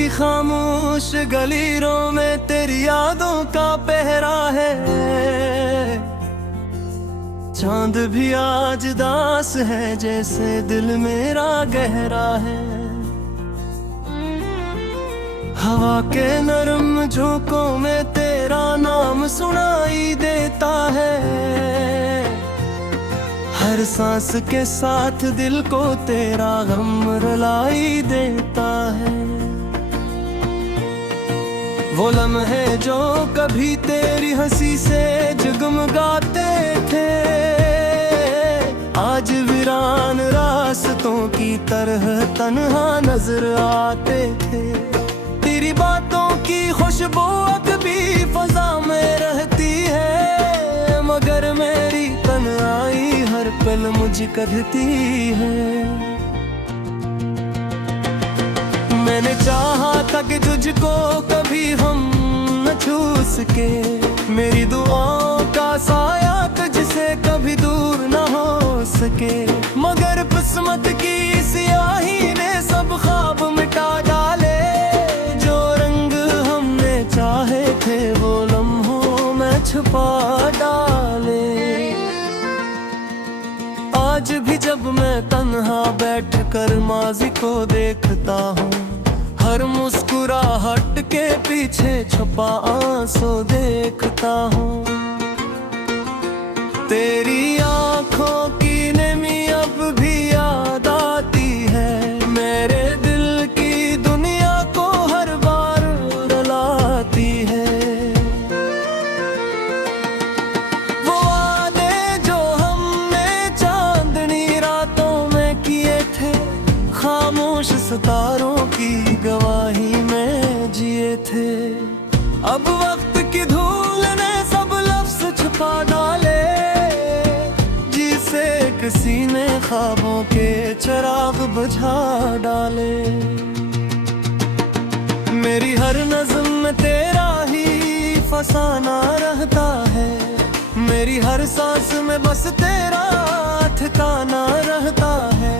की खामोश गलीरों में तेरी यादों का पहरा है। चांद भी आज दास है जैसे दिल मेरा गहरा है। हवा के नरम झोंकों में तेरा नाम सुनाई देता है। हर सांस के साथ दिल को तेरा गम रुलाई देता है। वो लम्हे जो कभी तेरी हंसी से जगमगाते थे, आज वीरान रास्तों की तरह तन्हा नजर आते थे। तेरी बातों की खुशबू अब भी फजा में रहती है, मगर मेरी तन्हाई हर पल मुझे कहती है। मैंने चाहा था कि तुझको कभी हम न छू सके, मेरी दुआओं का साया तुझसे कभी दूर न हो सके, मगर किस्मत की स्याही ने सब ख्वाब मिटा डाले। जो रंग हमने चाहे थे वो लम्हों में छुपा डाले। आज भी जब मैं तन्हा बैठ कर माजी को देखता हूँ, हर मुस्कुराहट के पीछे छुपा आंसू देखता हूँ। तेरी आंखों की नमी अब भी याद आती है, मेरे दिल की दुनिया को हर बार रुलाती है। वो वादे जो हमने चांदनी रातों में किए थे, खामोश सितारों की गवाही में जिए थे। अब वक्त की धूल ने सब लफ्ज़ छुपा डाले, जिसे किसी ने ख्वाबों के चिराग बुझा डाले। मेरी हर नज़्म में तेरा ही फसाना रहता है, मेरी हर सांस में बस तेरा ठिकाना रहता है।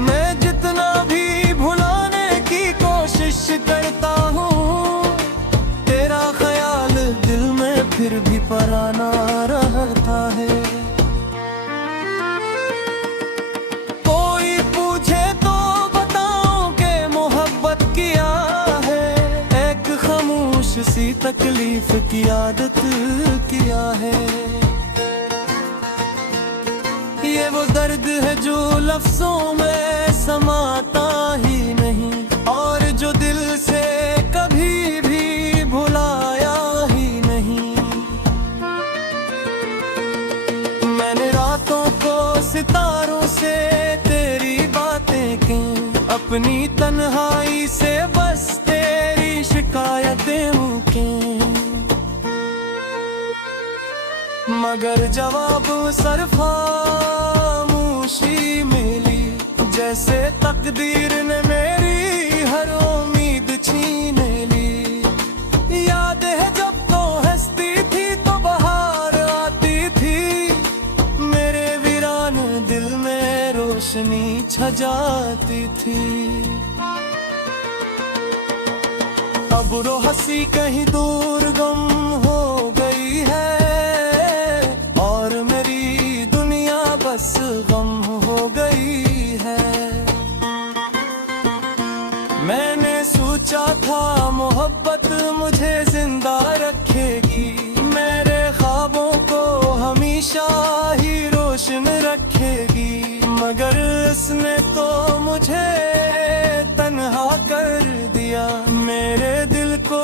मैं जितना भी भुलाने की कोशिश करता हूँ, तेरा ख्याल दिल में फिर भी पराना रहता है। कोई पूछे तो बताऊं कि मोहब्बत किया है, एक खामोश सी तकलीफ की आदत किया है। ये वो दर्द है जो लफ्जों में समाता ही नहीं, और जो दिल से कभी भी भुलाया ही नहीं। मैंने रातों को सितारों से तेरी बातें की, अपनी तन्हाई से बस तेरी शिकायतें मुकीं, मगर जवाब सिर्फ खामोशी मिली। जैसे तकदीर ने मेरी हर उम्मीद छीन ली। याद है जब तो हंसती थी तो बाहर आती थी, मेरे वीरान दिल में रोशनी छा जाती थी। अब रो हंसी कहीं दूर गम हो गई है, और मेरी दुनिया बस गम हो गई है। मैंने सोचा था मोहब्बत मुझे जिंदा रखेगी, मेरे ख्वाबों को हमेशा ही रोशन रखेगी, मगर इसने तो मुझे तन्हा कर दिया। मेरे दिल को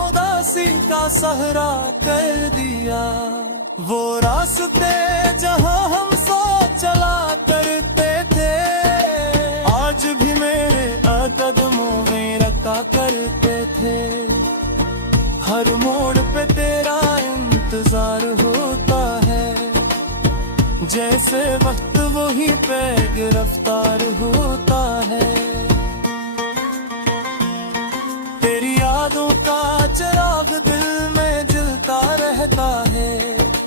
उदासी का सहरा कर दिया। वो रास्ते जहां हम सोच चला करते थे, आज भी मेरे कदमों में रखा करते थे। हर मोड़ पे तेरा इंतजार होता है, जैसे वक्त वही पे गिरफ्तार होता है। तेरी यादों का चिराग दिल में जलता रहता है,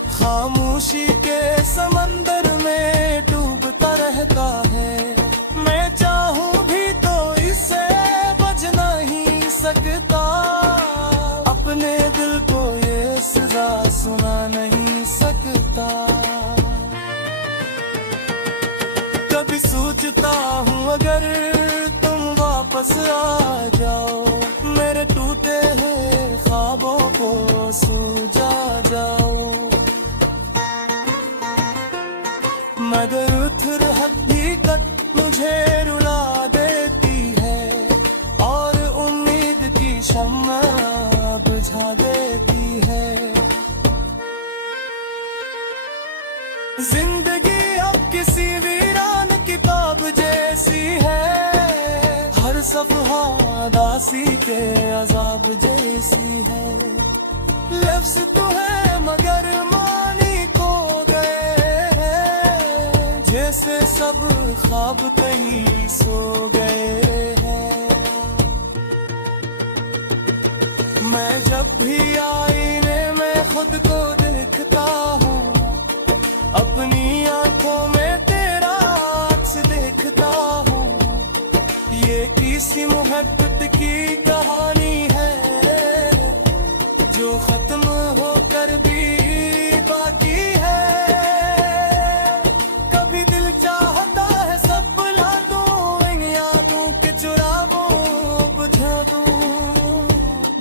खामोशी के समंदर में डूबता रहता है। मैं चाहूं भी तो इससे बच नहीं अपने दिल को ये सजा सुना नहीं सकता। कभी सोचता हूँ अगर तुम वापस आ जाओ, मेरे टूटे हुए ख्वाबों को सूझा जाओ। मगर उथर हड्डी तक मुझे रुला देती है और उम्मीद की शम्मा बुझा देती है। जिंदगी अब किसी वीरान किताब जैसी है, हर सफ़हा दासी के अजाब जैसी है। लफ्ज़ तो है मगर मानी खो गए हैं, जैसे सब ख्वाब कहीं सो गए हैं। मैं जब भी आईने में खुद को देखता हूँ, अपनी आंखों में तेरा अक्स देखता हूँ। ये किसी मोहब्बत की कहानी है जो खत्म होकर भी बाकी है। कभी दिल चाहता है सब भुला दूं, इन यादों के चुरावों बुझा दूं,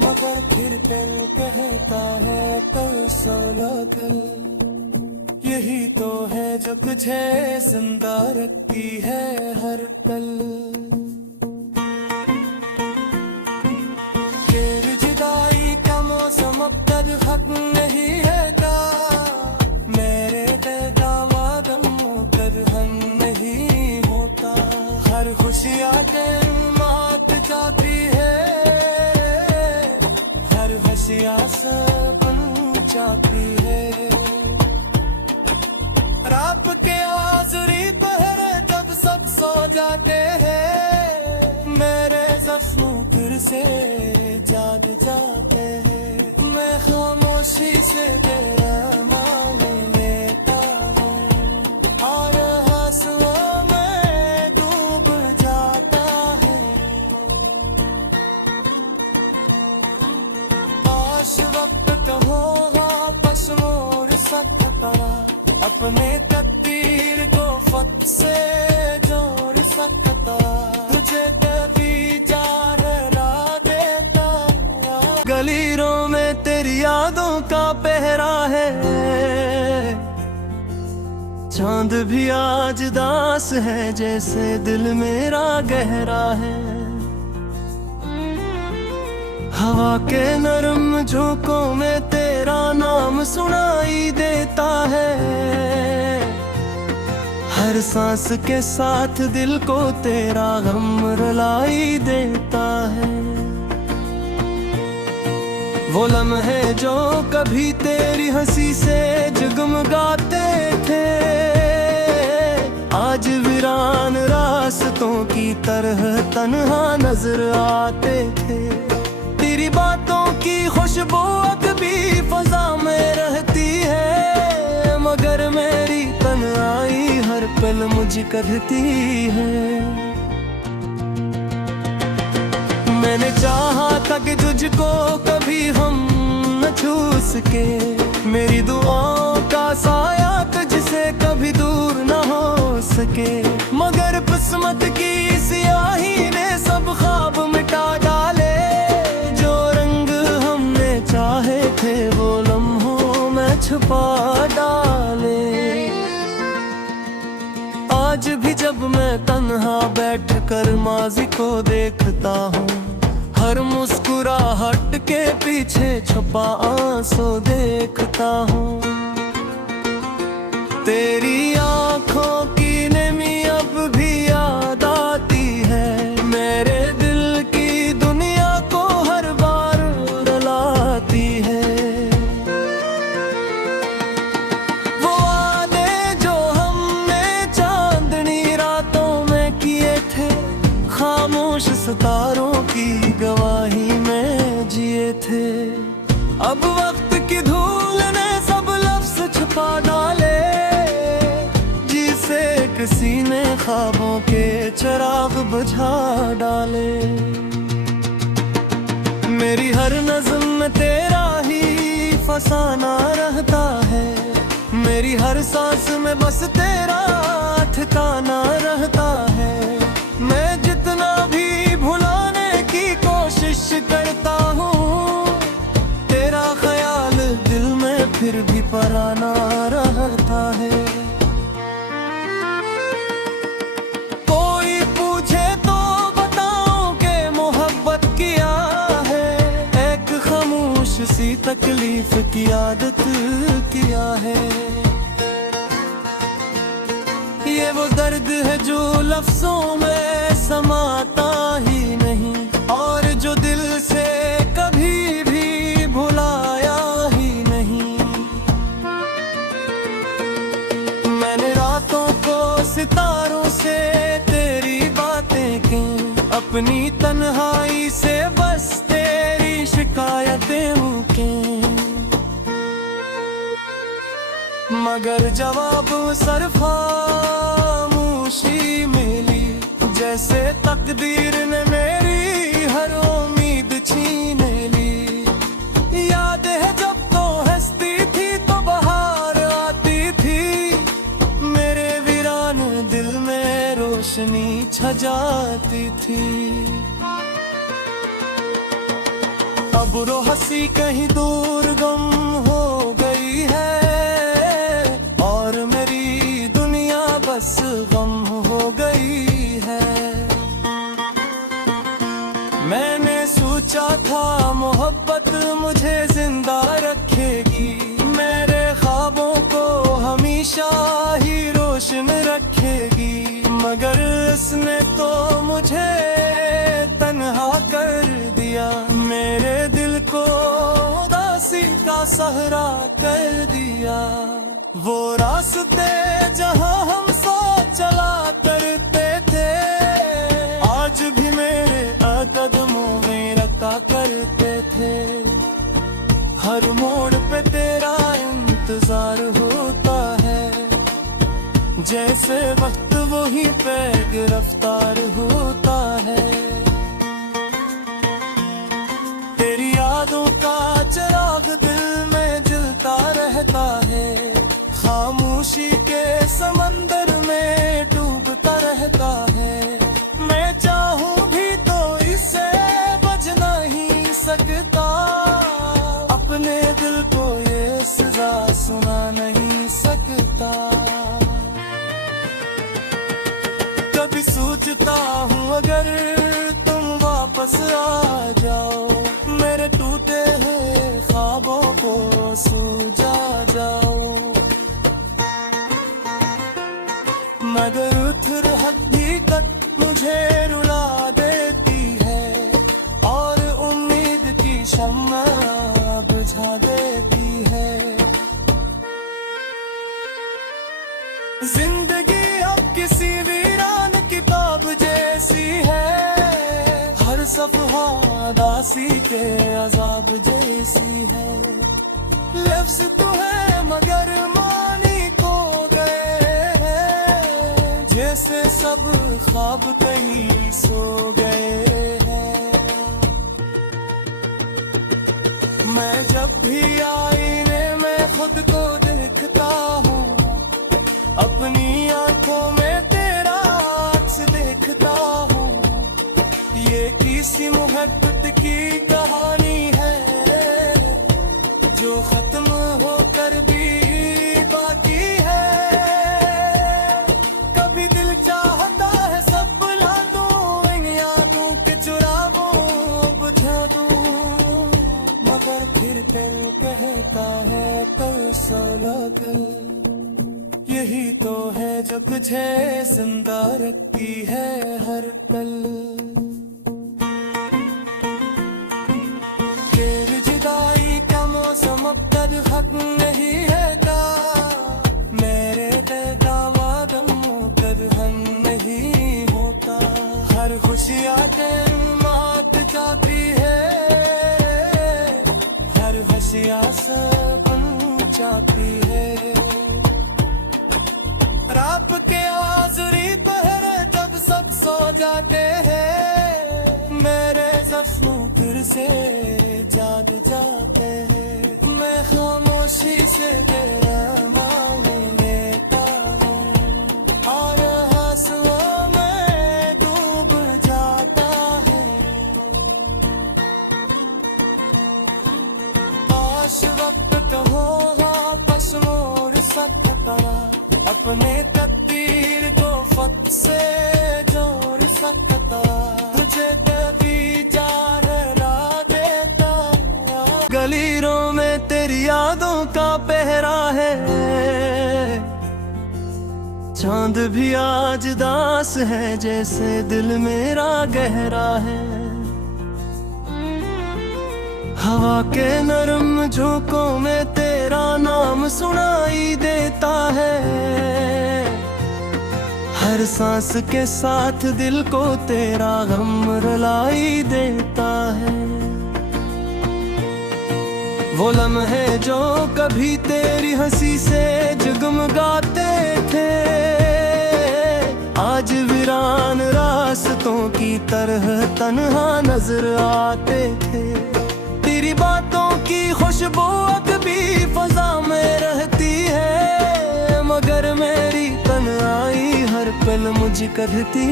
मगर फिर दिल कहता है कल सोना कल। यही तो है जो तुझे जिंदा रखती है हर पल। तेरी जुदाई का मौसम अब तक खत्म नहीं है का, मेरे दामादम कर हम नहीं होता। हर खुशियाँ के मात जाती है, हर हंसियाँ सपन जाती है। रात के आज़री पहरे जब सब सो जाते हैं, मेरे ज़ख्मों फिर से जाग जाते हैं। मैं खामोशी से तेरा मान लेता हूँ और आंसुओं में डूब जाता है। आश वक्त कहो वापस मोड़ सकता, अपने तकदीर को फत से जोड़ सकता। तुझे कभी जाना देता, गलीरों में तेरी यादों का पहरा है। चांद भी आज दास है, जैसे दिल मेरा गहरा है। हवा के नरम झोंकों में तेरा नाम सुनाई देता है। हर सांस के साथ दिल को तेरा गम रुलाई देता है। वो लम्हे जो कभी तेरी हंसी से जगमगाते थे, आज वीरान रास्तों की तरह तन्हा नजर आते थे। तेरी बातों की खुशबू अब भी फजा में रहती है, मगर मेरी तन्हाई हर पल मुझे कहती है। मैंने चाहा था कि तुझको कभी हम न छू सके, मेरी दुआओं का साया तुझसे कभी दूर न हो सके। मगर किस्मत की स्याही ने सब ख्वाब मिटा डाले, चाहे थे वो लम्हों में छुपा डाले। आज भी जब मैं तन्हा बैठ कर माजी को देखता हूँ, हर मुस्कुराहट के पीछे छुपा आंसू देखता हूँ। तेरी आंखों की नमी अब भी याद आती है, मेरे दिल की दुनिया को हर बार रुलाती है। वो वादे जो हमने चांदनी रातों में किए थे, खामोश सितारों की गवाही में जिए थे। अब वक्त की धूल ने सब लफ्ज़ छुपा डाले, जिसे किसी ने ख्वाबों के चिराग बुझा डाले। मेरी हर नज़्म में तेरा फसाना रहता है। मेरी हर सांस में बस तेरा ठिकाना रहता है। मैं जितना भी भुलाने की कोशिश करता हूँ, तेरा ख्याल दिल में फिर भी पराना रहता है। कोई पूछे तो बताऊं कि मोहब्बत किया है, एक खामोश सी तकलीफ की आदत किया है। ये वो दर्द है जो लफ्जों में समाता ही नहीं, और जो दिल से कभी भी भुलाया ही नहीं। मैंने रातों को सितारों से तेरी बातें की, अपनी तन्हाई से बस तेरी शिकायतें मुकीं, मगर जवाब सिर्फ खामोशी मिली। जैसे तकदीर ने मेरी हर उम्मीद छीन ली। याद है जब तो हंसती थी तो बाहर आती थी, मेरे वीरान दिल में रोशनी छा जाती थी। अब रो हंसी कहीं दूर गम हो गई है, बस गम हो गई है। मैंने सोचा था मोहब्बत मुझे जिंदा रखेगी, मेरे ख्वाबों को हमेशा ही रोशन रखेगी, मगर इसने तो मुझे तन्हा कर दिया। मेरे दिल को उदासी का सहरा कर दिया। वो रास्ते जहां हम चला करते थे, आज भी मेरे कदमों में रखा करते थे। हर मोड़ पे तेरा इंतजार होता है, जैसे वक्त वहीं पे गिरफ्तार होता है। तेरी यादों का चिराग दिल में जलता रहता है, खामोशी के समंदर में डूबता रहता है। मैं चाहूं भी तो इसे बच नहीं सकता, अपने दिल को ये सजा सुना नहीं सकता। कभी सोचता हूँ अगर तुम वापस आ जाओ, मेरे टूटे हुए ख्वाबों को सूझा जाओ, मगर उधर हकीकत मुझे रुला देती है, और उम्मीद की शम्मा बुझा देती है। जिंदगी अब किसी वीरान किताब जैसी है, हर सफ़हा दासी के अजाब जैसी है। लफ्ज तो है मगर मानी खो गए, जैसे सब ख्वाब कहीं सो गए हैं। मैं जब भी आईने में खुद को देखता हूँ, अपनी आंखों में तेरा अक्स देखता हूँ। ये किसी मोहब्बत की कहानी है जो खत्म होकर भी बाकी है। कभी दिल चाहता है सब भुला दूं, इन यादों के चुरावों बुझा दूं, मगर फिर दिल कहता है कल साला कल। यही तो है जो तुझे जिंदा रखती है हर पल। तेरी जुदाई का मौसम अब तक खत्म नहीं है का, मेरे पैगाम कद हम नहीं होता। हर खुशियाँ मात जाती है, हर हंसियाँ सब बन जाती है। रात के आज़री पहरे जब सब सो जाते हैं, मेरे ज़ख्म फिर से जाग जाते हैं। मैं खामोशी से बेरहमानी लेता है और आंसुओं में डूब जाता है। काश वक्त कहो वापस मोड़ सकता, अपने तकदीर को फत से जोड़ सकता, तुझे कभी जा रहा देता। गलीरों में तेरी यादों का पहरा है, चांद भी आज दास है जैसे दिल मेरा गहरा है। हवा के नरम झोंकों में तेरा नाम सुनाई देता है, हर सांस के साथ दिल को तेरा गम रुलाई देता है। वो लम्हे जो कभी तेरी हंसी से जगमगाते थे, आज वीरान रास्तों की तरह तन्हा नजर आते थे। तेरी बातों की खुशबू कभी फजा में रहती है, मगर मेरी तन्हाई हर पल मुझे कहती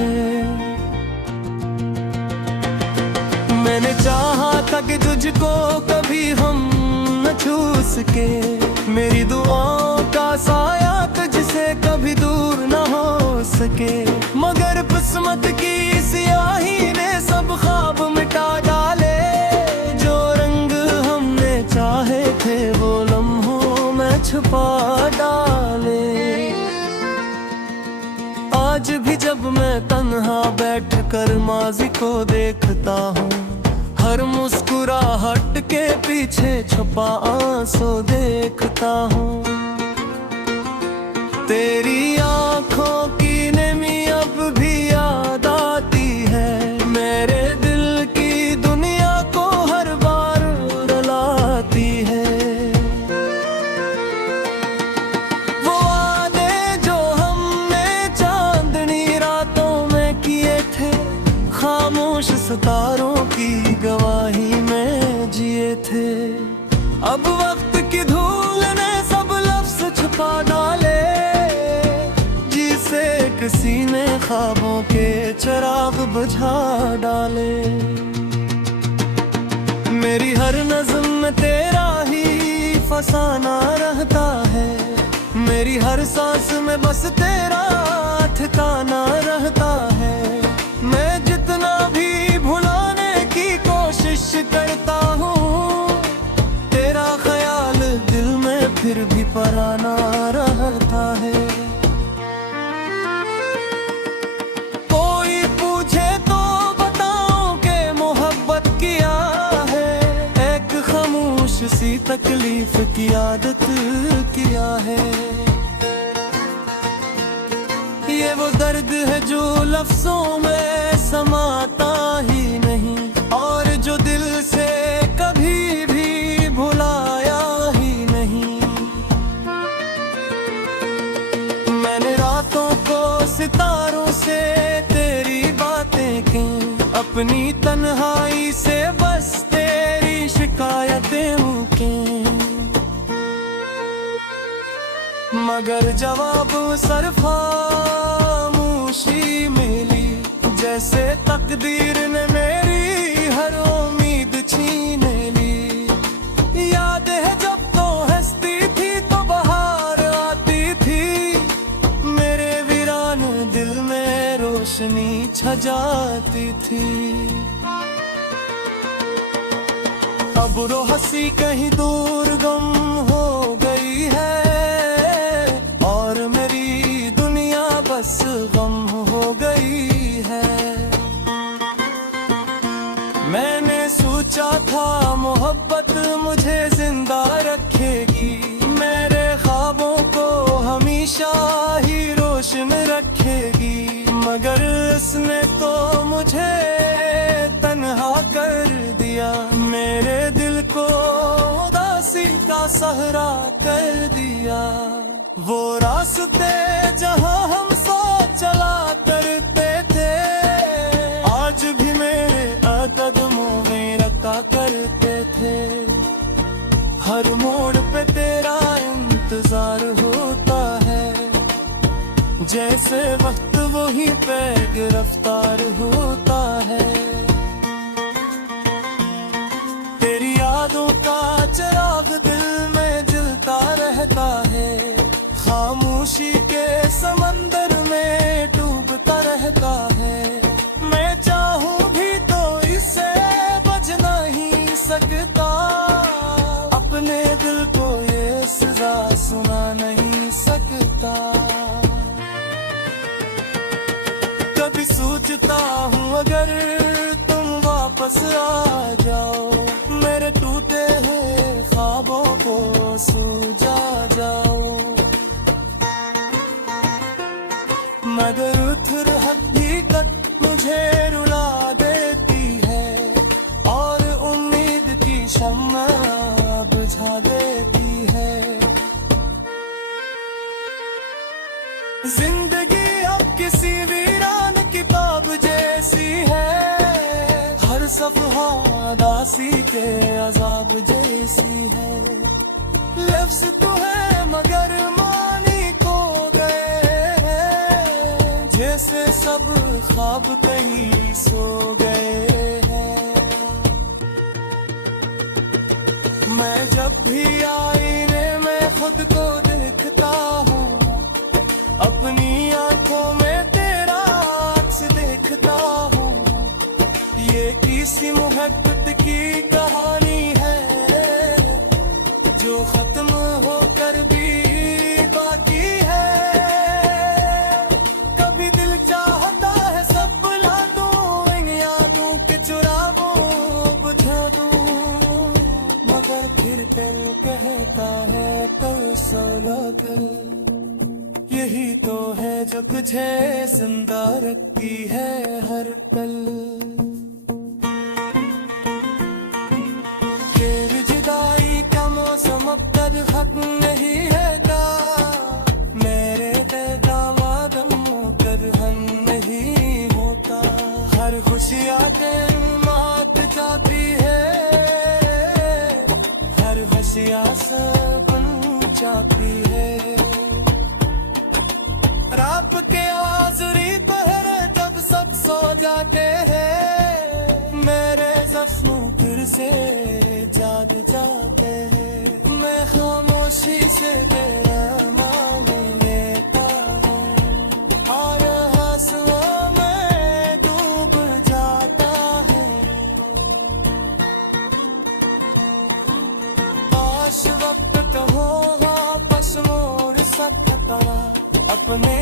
है। मैंने चाहा था कि तुझको कभी हम न छू सके, मेरी दुआओं का साया तुझसे कभी दूर न हो सके, मगर किस्मत की स्याही ने सब ख्वाब मिटा डाले। जो रंग हमने चाहे थे वो लम्हों में छुपा डाले। आज भी जब मैं तन्हा बैठ कर माजी को देखता हूँ, हर मुस्कुराहट के पीछे छुपा आंसू देखता हूँ। तेरी आंखों की नमी अब भी याद आती है, मेरे दिल की दुनिया को हर बार रुलाती है। वो वादे जो हमने चांदनी रातों में किए थे, खामोश सितारों की गवाही में जिए थे, अब वक्त की धूल ने सब लफ्ज़ छुपा डाले। जिसे किसी ने ख्वाबों के चिराग बुझा डाले। मेरी हर नज़्म में तेरा ही फसाना रहता है, मेरी हर सांस में बस तेरा ठिकाना रहता है। मैं जितना भी भुलाने की कोशिश करता हूँ, तेरा ख्याल दिल में फिर भी पराना रहता है। कोई पूछे तो बताऊं कि मोहब्बत किया है, एक खामोश सी तकलीफ की आदत किया है। ये वो दर्द है जो लफ्जों में समाता ही नहीं, और जो दिल से कभी भी भुलाया ही नहीं। मैंने रातों को सितारों से तेरी बातें की, अपनी तन्हाई से बस तेरी शिकायतें मुकीं, मगर जवाब सिर्फ खामोशी मिली। जैसे तकदीर ने मेरी हर उम्मीद छीन ली। याद है जब तो हंसती थी तो बाहर आती थी, मेरे वीरान दिल में रोशनी छा जाती थी। अब रो हंसी कहीं दूर गम हो गई है, और मेरी दुनिया बस गम हो गई है। मैंने सोचा था मोहब्बत मुझे जिंदा रखेगी, मेरे ख्वाबों को हमेशा ही रोशन रखेगी, मगर इसने तो मुझे तन्हा कर दिया। मेरे दिल को उदासी का सहरा कर दिया। वो रास्ते जहां हम साथ चला करते थे, आज भी मेरे कदमों में रखा करते थे। हर मोड़ पे इंतजार होता है, जैसे वक्त वहीं पे गिरफ्तार होता है। तेरी यादों का चिराग दिल में जलता रहता है, खामोशी के समंदर में डूबता रहता है। मैं चाहूं भी तो इससे बच नहीं सकता, अपने दिल को ये सजा सुना नहीं सकता। कभी सोचता हूँ अगर तुम वापस आ जाओ, मेरे टूटे हुए ख्वाबों को सूझा जाओ। मगर उधर हकीकत मुझे रुला देती है, और उम्मीद की शम्मा बुझा देती है। जिंदगी अब किसी वीरान किताब जैसी है, हर सफ़हा दासी के अजाब जैसी है। लफ्ज़ तो है मगर मानी खो गए हैं, जैसे सब ख्वाब कहीं सो गए हैं। मैं जब भी आईने में खुद को देखता हूँ, अपनी आंखों में तेरा अक्स देखता हूँ। ये किसी मोहब्बत की कहानी है, जो खत्म होकर भी बाकी है। कभी दिल चाहता है सब भुला दूं, इन यादों के चुरावों बुझा दूं, मगर फिर दिल कहता है कल सोना कल। यही तो है जो तुझे जिंदा रखती है हर पल। तेरी जुदाई का मौसम अब तक खत्म नहीं है का, मेरे दामादम होकर हम नहीं होता। हर खुशियाँ तेरी मात जाती है, हर हंसियाँ सब बन जाती है। रात के आज़री पहरे जब सब सो जाते हैं, मेरे ज़ख्मों फिर से जाग जाते हैं। मैं खामोशी से तेरा मान लेता हूँ, और आंसुओं में डूब जाता है। काश वक्त हो वापस मोड़ सकता, अपने